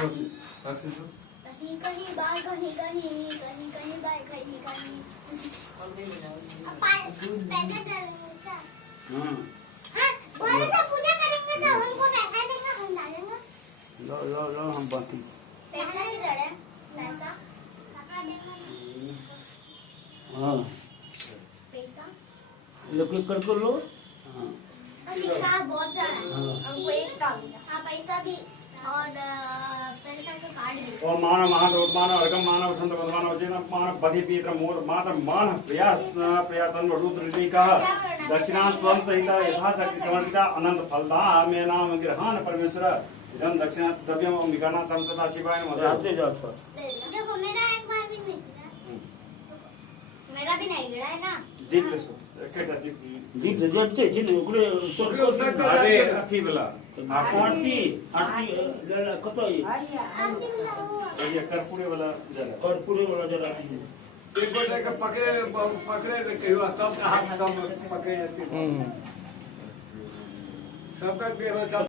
कहीं कहीं बाय कहीं कहीं कहीं कहीं बाय कहीं कहीं पैसे डालेंगे क्या? हाँ बोले तो पूजा करेंगे तो हमको पैसा देंगे हम डालेंगे। लो लो लो हम बाकी पैसा किधर है? पैसा पापा देंगे। हाँ पैसा लोग कर लो। हाँ पैसा बहुत ज्यादा है। हाँ। हमको एक काम हाँ पैसा भी और पैसा का कार्ड भी। ओम मानव महादोत्मान अर्घम मानव संत भगवान वचन मानव बधि पीत्र मोर मातर मान प्रयास प्रयातन रुद्रलिका दक्षिणा स्वयं सहित यथाशक्ति समर्पिता अनंत फलदा मे नाम ग्रहण परमेश्वर इदम दक्षिणा द्रव्यम अंबिकानाथ संसदा शिवाय नमः। जाते जाओ देखो मेरा एक बार भी नहीं गिरा। मेरा भी नहीं गिरा है ना। दीप लेसो केटा दीप दीप जलते जी ने उकड़े अरे अथी वाला आरती आरती कतो ये आरती बुलाओ। ये कर्पूरी वाला जला कर्पूरी वाला जला एक गोटे के पकड़े कहियो सब हाथ सब पकड़े सबका